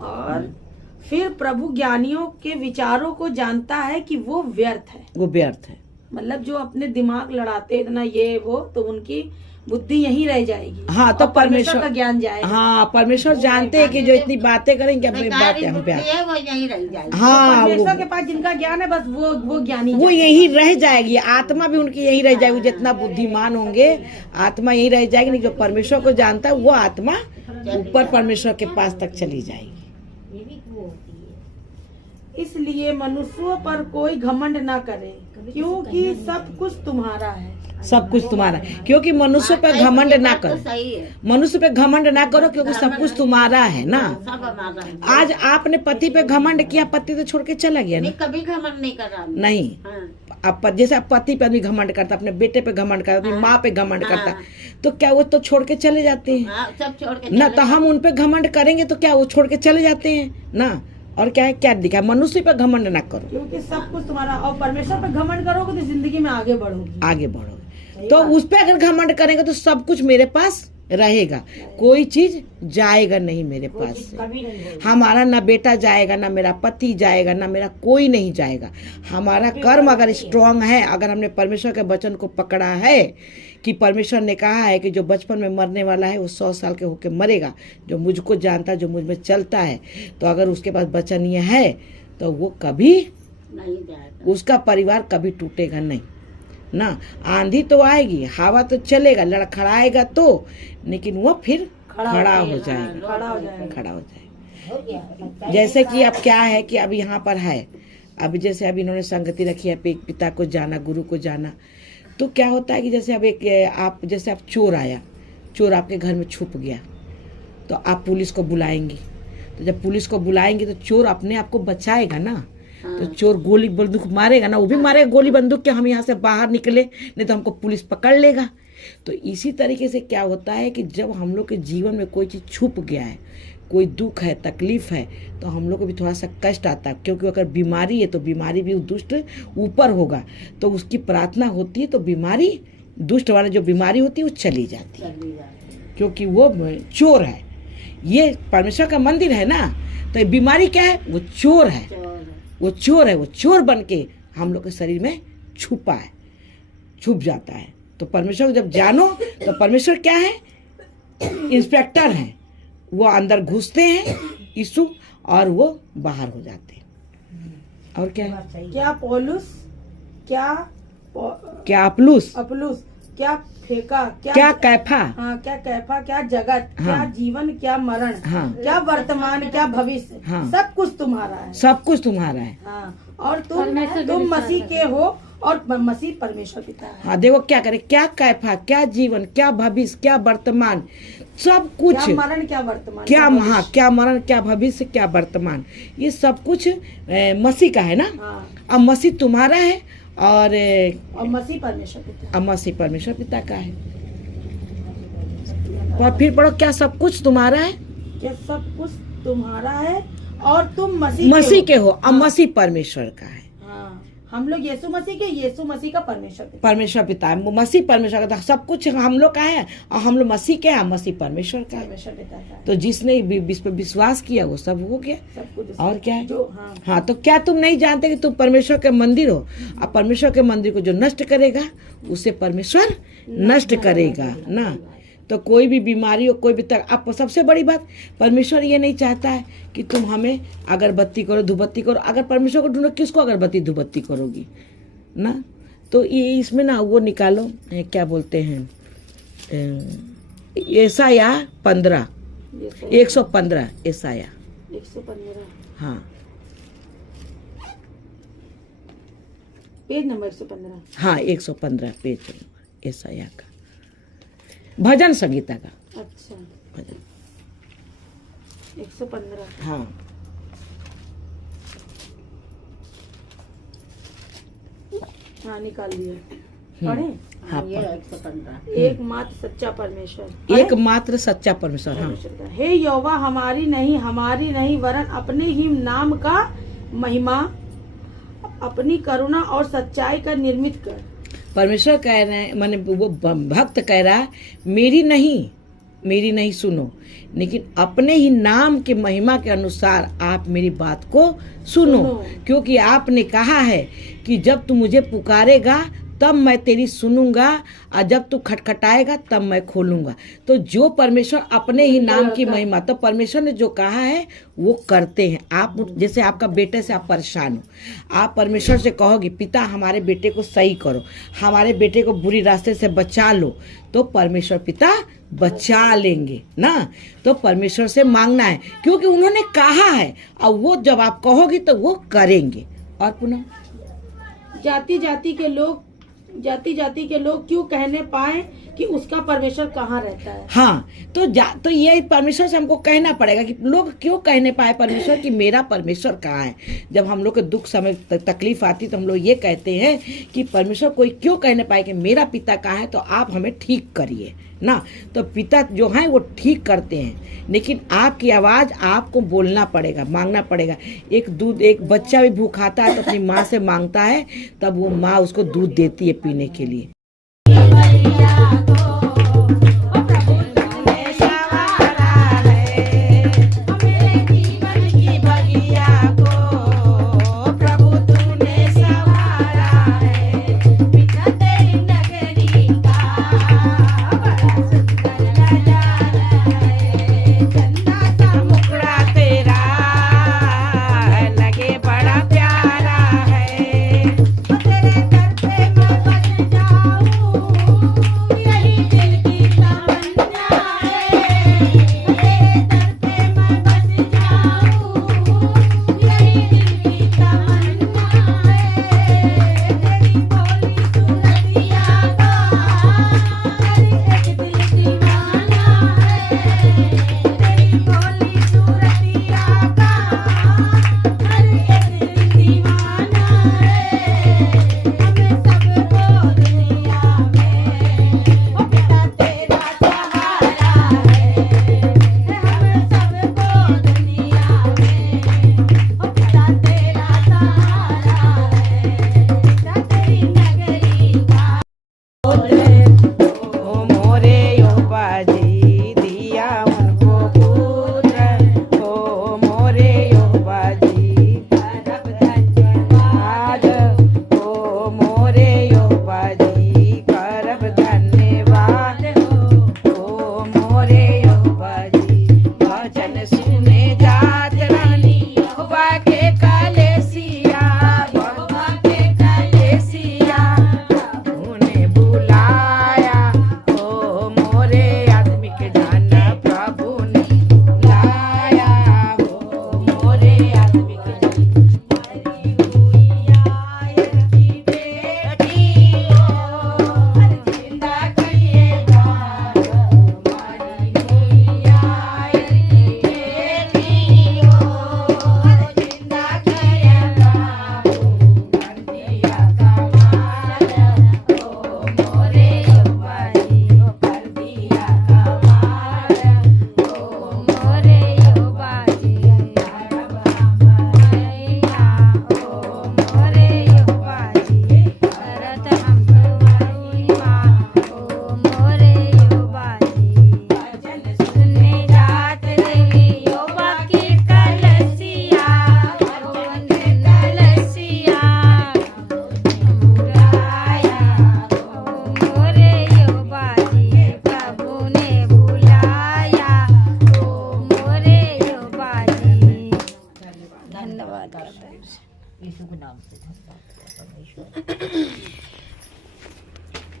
और फिर प्रभु ज्ञानियों के विचारों को जानता है कि वो व्यर्थ है। वो व्यर्थ है, मतलब जो अपने दिमाग लड़ाते इतना ये वो, तो उनकी बुद्धि यहीं रह जाएगी। हाँ, तो और परमेश्वर का ज्ञान जाएगा। हाँ, परमेश्वर जानते हैं कि जो इतनी बातें करेंगे अपनी बातें हम पे, वो यहीं रह जाएगी। हाँ, परमेश्वर के पास जिनका ज्ञान है बस वो ज्ञानी वो यही रह जाएगी, आत्मा भी उनकी यही रह जाएगी। जितना बुद्धिमान होंगे आत्मा यही रह जाएगी, नहीं जो परमेश्वर को जानता है वो आत्मा ऊपर परमेश्वर के पास तक चली जाएगी। इसलिए मनुष्यों पर कोई घमंड ना करे, क्योंकि सब कुछ तुम्हारा है। सब कुछ तुम्हारा, क्योंकि मनुष्य पे घमंड ना तो करो। सही है, मनुष्य पे घमंड ना करो, क्योंकि सब कुछ तुम्हारा है ना। सब हमारा है। आज आपने पति पे घमंड किया, पति तो छोड़ के चला गया ना। नहीं, कभी घमंड नहीं कर रहा मैं। नहीं, हाँ। आप जैसे आप पति पे आदमी घमंड करता, अपने बेटे पे घमंड करता, अपनी माँ पे घमंड करता, हाँ। तो क्या वो तो छोड़ के चले जाते हैं हाँ, सब छोड़ के ना। चले तो हम उन पे घमंड करेंगे तो क्या वो छोड़ के चले जाते हैं ना। और क्या है, क्या दिखा, मनुष्य पे घमंड ना करो, क्योंकि सब कुछ तुम्हारा। और परमेश्वर पे घमंड करोगे तो जिंदगी में आगे बढ़ोगी। आगे बढ़ोगे। तो उस पे अगर घमंड करेंगे तो सब कुछ मेरे पास रहेगा, कोई चीज जाएगा नहीं मेरे पास से। हमारा ना बेटा जाएगा, ना मेरा पति जाएगा, ना मेरा कोई नहीं जाएगा। हमारा कर्म अगर स्ट्रांग है, अगर हमने परमेश्वर के वचन को पकड़ा है कि परमेश्वर ने कहा है कि जो बचपन में मरने वाला है वो 100 साल के होके मरेगा, जो मुझको जानता है, जो मुझ में चलता है, तो अगर उसके पास वचन ये है तो वो कभी नहीं जाएगा। उसका परिवार कभी टूटेगा नहीं ना। आंधी तो आएगी, हवा तो चलेगा, लड़खड़ाएगा तो, लेकिन वो फिर खड़ा हो जाएगा, खड़ा हो जाएगा। जैसे कि अब क्या है कि अब यहाँ पर है, अब जैसे अब इन्होंने संगति रखी है, पिता को जाना, गुरु को जाना, तो क्या होता है कि जैसे अब आप जैसे आप चोर आया, चोर आपके घर में छुप गया, तो आप पुलिस को बुलाएंगी। तो जब पुलिस को बुलाएंगे तो चोर अपने आप को बचाएगा ना। तो चोर गोली बंदूक मारेगा ना, वो भी मारेगा गोली बंदूक के हम यहाँ से बाहर निकले, नहीं तो हमको पुलिस पकड़ लेगा। तो इसी तरीके से क्या होता है कि जब हम लोग के जीवन में कोई चीज़ छुप गया है, कोई दुख है, तकलीफ है, तो हम लोग को भी थोड़ा सा कष्ट आता है। क्योंकि अगर बीमारी है तो बीमारी भी दुष्ट ऊपर होगा, तो उसकी प्रार्थना होती है तो बीमारी, दुष्ट वाला जो बीमारी होती है वो चली जाती है, क्योंकि वो चोर है। ये परमेश्वर का मंदिर है ना, तो ये बीमारी क्या है, वो चोर है, वो चोर है, वो चोर बन के हम लोग के शरीर में छुपा है, छुप जाता है। तो परमेश्वर को जब जानो तो परमेश्वर क्या है, इंस्पेक्टर हैं, वो अंदर घुसते हैं यीशु, और वो बाहर हो जाते हैं। और क्या है, क्या पौलुस, क्या अपलूस, क्या फेंका, क्या कैफा, हाँ, क्या कैफा, क्या जगत, हाँ, क्या जीवन, क्या मरण, हाँ, क्या वर्तमान, क्या भविष्य, हाँ, सब कुछ तुम्हारा है। सब कुछ तुम्हारा है। हाँ, और तुम मसीह के हो, और मसीह परमेश्वर पिता है। हाँ, देखो क्या करे, क्या कैफा, क्या जीवन, क्या भविष्य, क्या वर्तमान, सब कुछ, क्या मरण, क्या वर्तमान, क्या हाँ, क्या मरण, क्या भविष्य, क्या वर्तमान, ये सब कुछ मसीह का है ना। हाँ, अब मसीह तुम्हारा है, और मसीह परमेश्वर पिता, अब मसीह परमेश्वर पिता का है। और फिर पढ़ो, क्या सब कुछ तुम्हारा है, क्या सब कुछ तुम्हारा है, और तुम मसीह के हो। अब मसीह परमेश्वर का है। हाँ, हम लोग यीशु मसीह के, यीशु मसीह का परमेश्वर पिता है, मसीह परमेश्वर का, सब कुछ हम लोग का है, और हम लोग मसीह के हैं, मसीह परमेश्वर का है। परमेश्वर पिता का है। तो जिसने विश्वास किया वो सब हो गया, सब कुछ और क्या है जो, हाँ, तो क्या तुम नहीं जानते कि तुम परमेश्वर के मंदिर हो, और परमेश्वर के मंदिर को जो नष्ट करेगा उसे परमेश्वर नष्ट करेगा ना। तो कोई भी बीमारी हो, कोई भी आप सबसे बड़ी बात, परमेश्वर ये नहीं चाहता है कि तुम हमें अगरबत्ती करो, धूपबत्ती करो। अगर परमेश्वर को ढूंढो, किसको अगरबत्ती धूपबत्ती करोगी ना। तो ये इसमें ना वो निकालो, क्या बोलते हैं, यशाया 15, 115, यशाया 115, हाँ, पेज नंबर 115, हाँ 115 पेज नंबर यशाया का, भजन संगीता का। अच्छा, भजन 115, हाँ, हाँ, निकाल दिया, पढ़े। हाँ, ये 115। एकमात्र सच्चा परमेश्वर, एकमात्र सच्चा परमेश्वर। हाँ, हे यहोवा, हमारी नहीं वरन अपने ही नाम का महिमा, अपनी करुणा और सच्चाई का निर्मित कर। परमेश्वर कह रहे हैं, माने वो भक्त कह रहा है, मेरी नहीं मेरी नहीं सुनो, लेकिन अपने ही नाम के महिमा के अनुसार आप मेरी बात को सुनो, क्योंकि आपने कहा है कि जब तू मुझे पुकारेगा तब मैं तेरी सुनूंगा, और जब तू खटखटाएगा तब मैं खोलूंगा। तो जो परमेश्वर अपने ही नाम की महिमा, तो परमेश्वर ने जो कहा है वो करते हैं। आप जैसे आपका बेटे से आप परेशान हो, आप परमेश्वर से कहोगे पिता हमारे बेटे को सही करो, हमारे बेटे को बुरी रास्ते से बचा लो, तो परमेश्वर पिता बचा लेंगे ना। तो परमेश्वर से मांगना है, क्योंकि उन्होंने कहा है, और वो जब आप कहोगे तो वो करेंगे। और पुनः जाति जाति के लोग क्यों कहने पाए कि उसका परमेश्वर कहाँ रहता है। हाँ, तो ये परमेश्वर से हमको कहना पड़ेगा कि लोग क्यों कहने पाए परमेश्वर कि मेरा परमेश्वर कहाँ है। जब हम लोग के दुख समय तकलीफ आती तो हम लोग ये कहते हैं कि परमेश्वर कोई क्यों कहने पाए कि मेरा पिता कहाँ है, तो आप हमें ठीक करिए ना। तो पिता जो हैं वो ठीक करते हैं, लेकिन आपकी आवाज़ आपको बोलना पड़ेगा, मांगना पड़ेगा। एक बच्चा भी भूखाता है तो अपनी माँ से मांगता है, तब वो माँ उसको दूध देती है पीने के लिए। धन्यवाद करते हैं यीशु के नाम से धन्यवाद।